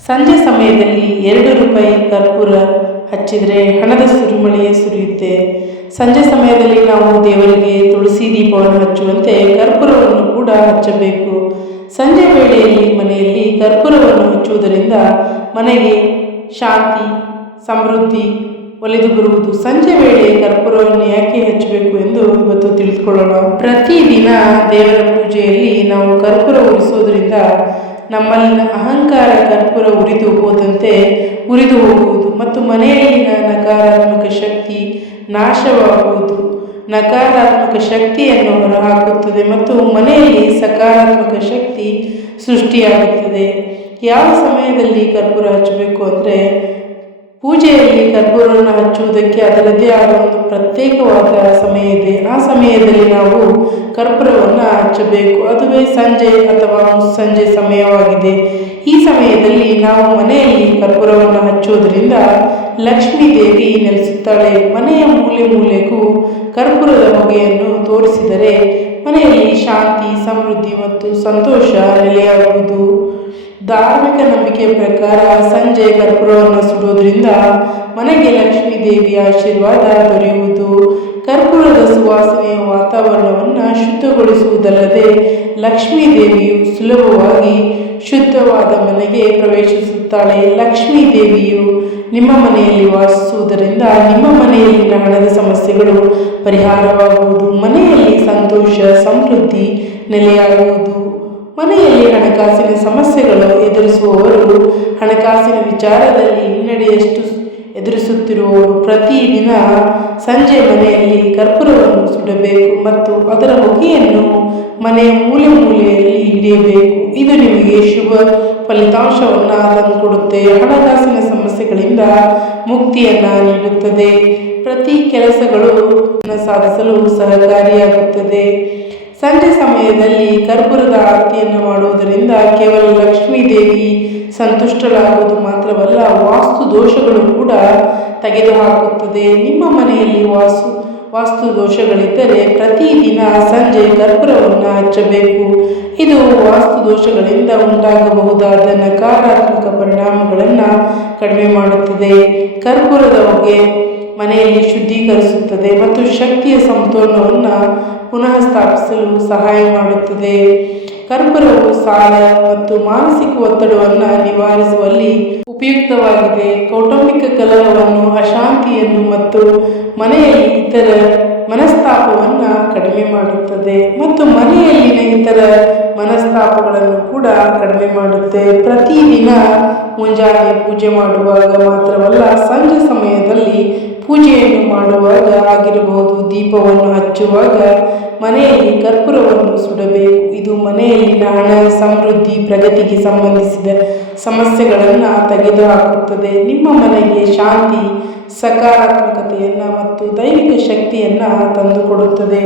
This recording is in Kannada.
ಸಂಜೆ ಸಮಯದಲ್ಲಿ 2 ರೂಪಾಯಿ ಕರ್ಪೂರ ಹಚ್ಚಿದರೆ ಹಣದ ಸುರಿಮಳೆಯೇ ಸುರಿಯುತ್ತೆ. ಸಂಜೆ ಸಮಯದಲ್ಲಿ ನಾವು ದೇವರಿಗೆ ತುಳಸಿ ದೀಪವನ್ನು ಹಚ್ಚುವಂತೆ ಕರ್ಪೂರವನ್ನು ಕೂಡ ಹಚ್ಚಬೇಕು. ಸಂಜೆ ವೇಳೆಯಲ್ಲಿ ಮನೆಯಲ್ಲಿ ಕರ್ಪೂರವನ್ನು ಹಚ್ಚುವುದರಿಂದ ಮನೆಗೆ ಶಾಂತಿ ಸಮೃದ್ಧಿ ಒಲಿದು ಬರುವುದು. ಸಂಜೆ ವೇಳೆ ಕರ್ಪೂರವನ್ನು ಯಾಕೆ ಹಚ್ಚಬೇಕು ಎಂದು ಇವತ್ತು ತಿಳಿದುಕೊಳ್ಳೋಣ. ಪ್ರತಿದಿನ ದೇವರ ಪೂಜೆಯಲ್ಲಿ ನಾವು ಕರ್ಪೂರ ಉರಿಸೋದ್ರಿಂದ ನಮ್ಮಲ್ಲಿನ ಅಹಂಕಾರ ಕರ್ಪೂರ ಉರಿದು ಹೋಗುವುದು ಮತ್ತು ಮನೆಯಲ್ಲಿನ ನಕಾರಾತ್ಮಕ ಶಕ್ತಿ ನಾಶವಾಗುವುದು. ನಕಾರಾತ್ಮಕ ಶಕ್ತಿಯನ್ನು ಹೊರಹಾಕುತ್ತದೆ ಮತ್ತು ಮನೆಯಲ್ಲಿ ಸಕಾರಾತ್ಮಕ ಶಕ್ತಿ ಸೃಷ್ಟಿಯಾಗುತ್ತದೆ. ಯಾವ ಸಮಯದಲ್ಲಿ ಕರ್ಪೂರ ಹಚ್ಚಬೇಕು ಅಂದರೆ, ಪೂಜೆಯಲ್ಲಿ ಕರ್ಪೂರವನ್ನು ಹಚ್ಚುವುದಕ್ಕೆ ಅದರದ್ದೇ ಆದ ಒಂದು ಪ್ರತ್ಯೇಕವಾದ ಸಮಯ ಇದೆ. ಆ ಸಮಯದಲ್ಲಿ ನಾವು ಕರ್ಪೂರವನ್ನು ಹಚ್ಚಬೇಕು. ಅದುವೇ ಸಂಜೆ ಅಥವಾ ಮುಸ್ಸಂಜೆ ಸಮಯವಾಗಿದೆ. ಈ ಸಮಯದಲ್ಲಿ ನಾವು ಮನೆಯಲ್ಲಿ ಕರ್ಪೂರವನ್ನು ಹಚ್ಚುವುದರಿಂದ ಲಕ್ಷ್ಮೀ ದೇವಿ ನೆಲೆಸುತ್ತಾಳೆ. ಮನೆಯ ಮೂಲೆ ಮೂಲೆಗೂ ಕರ್ಪೂರದ ಹೊಗೆಯನ್ನು ತೋರಿಸಿದರೆ ಮನೆಯಲ್ಲಿ ಶಾಂತಿ ಸಮೃದ್ಧಿ ಮತ್ತು ಸಂತೋಷ ನೆಲೆಯಾಗುವುದು. ಧಾರ್ಮಿಕ ನಂಬಿಕೆಯ ಪ್ರಕಾರ ಸಂಜೆ ಕರ್ಪೂರವನ್ನು ಸುಡುವುದರಿಂದ ಮನೆಗೆ ಲಕ್ಷ್ಮೀ ದೇವಿಯ ಆಶೀರ್ವಾದ ದೊರೆಯುವುದು. ಕರ್ಪೂರದ ಸುವಾಸನೆಯ ವಾತಾವರಣವನ್ನು ಶುದ್ಧಗೊಳಿಸುವುದಲ್ಲದೆ ಲಕ್ಷ್ಮೀ ದೇವಿಯು ಸುಲಭವಾಗಿ ಶುದ್ಧವಾದ ಮನೆಗೆ ಪ್ರವೇಶಿಸುತ್ತಾಳೆ. ಲಕ್ಷ್ಮೀ ದೇವಿಯು ನಿಮ್ಮ ಮನೆಯಲ್ಲಿ ವಾಸಿಸುವುದರಿಂದ ನಿಮ್ಮ ಮನೆಯಲ್ಲಿನ ಹಣದ ಸಮಸ್ಯೆಗಳು ಪರಿಹಾರವಾಗುವುದು. ಮನೆಯಲ್ಲಿ ಸಂತೋಷ ಸಮೃದ್ಧಿ ನೆಲೆಯಾಗುವುದು. ಮನೆಯಲ್ಲಿ ಹಣಕಾಸಿನ ಸಮಸ್ಯೆಗಳು ಎದುರಿಸುವವರು, ಹಣಕಾಸಿನ ವಿಚಾರದಲ್ಲಿ ಹಿನ್ನಡೆಯಷ್ಟು ಎದುರಿಸುತ್ತಿರುವವರು ಪ್ರತಿದಿನ ಸಂಜೆ ಮನೆಯಲ್ಲಿ ಕರ್ಪೂರವನ್ನು ಸುಡಬೇಕು ಮತ್ತು ಅದರ ಹೊಗೆಯನ್ನು ಮನೆಯ ಮೂಲೆ ಮೂಲೆಯಲ್ಲಿ ಹಿಡಿಯಬೇಕು. ಇದು ನಿಮಗೆ ಶುಭ ಫಲಿತಾಂಶವನ್ನು ತಂದುಕೊಡುತ್ತೆ. ಹಣಕಾಸಿನ ಸಮಸ್ಯೆಗಳಿಂದ ಮುಕ್ತಿಯನ್ನು ನೀಡುತ್ತದೆ. ಪ್ರತಿ ಕೆಲಸಗಳು ಸಾಧಿಸಲು ಸಹಕಾರಿಯಾಗುತ್ತದೆ. ಸಂಜೆ ಸಮಯದಲ್ಲಿ ಕರ್ಪೂರದ ಆರತಿಯನ್ನು ಮಾಡುವುದರಿಂದ ಕೇವಲ ಲಕ್ಷ್ಮೀ ದೇವಿ ಸಂತುಷ್ಟಳಾಗುವುದು ಮಾತ್ರವಲ್ಲ, ವಾಸ್ತು ದೋಷಗಳು ಕೂಡ ತೆಗೆದುಹಾಕುತ್ತದೆ. ನಿಮ್ಮ ಮನೆಯಲ್ಲಿ ವಾಸ್ತು ದೋಷಗಳಿದ್ದರೆ ಪ್ರತಿದಿನ ಸಂಜೆ ಕರ್ಪೂರವನ್ನು ಹಚ್ಚಬೇಕು. ಇದು ವಾಸ್ತು ದೋಷಗಳಿಂದ ಉಂಟಾಗಬಹುದಾದ ನಕಾರಾತ್ಮಕ ಪರಿಣಾಮಗಳನ್ನು ಕಡಿಮೆ ಮಾಡುತ್ತದೆ. ಕರ್ಪೂರದ ಹೊಗೆ ಮನೆಯಲ್ಲಿ ಶುದ್ಧೀಕರಿಸುತ್ತದೆ ಮತ್ತು ಶಕ್ತಿಯ ಸಮತೋಲನವನ್ನು ಪುನಃ ಸ್ಥಾಪಿಸಲು ಸಹಾಯ ಮಾಡುತ್ತದೆ. ಕರ್ಪೂರವು ಸಾಲ ಮತ್ತು ಮಾನಸಿಕ ಒತ್ತಡವನ್ನು ನಿವಾರಿಸುವಲ್ಲಿ ಉಪಯುಕ್ತವಾಗಿದೆ. ಕೌಟುಂಬಿಕ ಕಲಹವನ್ನು, ಅಶಾಂತಿಯನ್ನು ಮತ್ತು ಮನೆಯಲ್ಲಿ ಇತರ ಮನಸ್ತಾಪವನ್ನು ಕಡಿಮೆ ಮಾಡುತ್ತದೆ ಮತ್ತು ಮನೆಯಲ್ಲಿನ ಇತರ ಮನಸ್ತಾಪಗಳನ್ನು ಕೂಡ ಕಡಿಮೆ ಮಾಡುತ್ತೆ. ಪ್ರತಿದಿನ ಮುಂಜಾನೆ ಪೂಜೆ ಮಾಡುವಾಗ ಮಾತ್ರವಲ್ಲ, ಸಂಜೆ ಸಮಯದಲ್ಲಿ ಪೂಜೆಯನ್ನು ಮಾಡುವಾಗ ಆಗಿರಬಹುದು, ದೀಪವನ್ನು ಹಚ್ಚುವಾಗ ಮನೆಯಲ್ಲಿ ಕರ್ಪೂರವನ್ನು ಸುಡಬೇಕು. ಇದು ಮನೆಯಲ್ಲಿನ ಹಣ ಸಮೃದ್ಧಿ ಪ್ರಗತಿಗೆ ಸಂಬಂಧಿಸಿದ ಸಮಸ್ಯೆಗಳನ್ನು ತೆಗೆದುಹಾಕುತ್ತದೆ. ನಿಮ್ಮ ಮನೆಗೆ ಶಾಂತಿ ಸಕಾರಾತ್ಮಕತೆಯನ್ನು ಮತ್ತು ದೈವಿಕ ಶಕ್ತಿಯನ್ನು ತಂದುಕೊಡುತ್ತದೆ.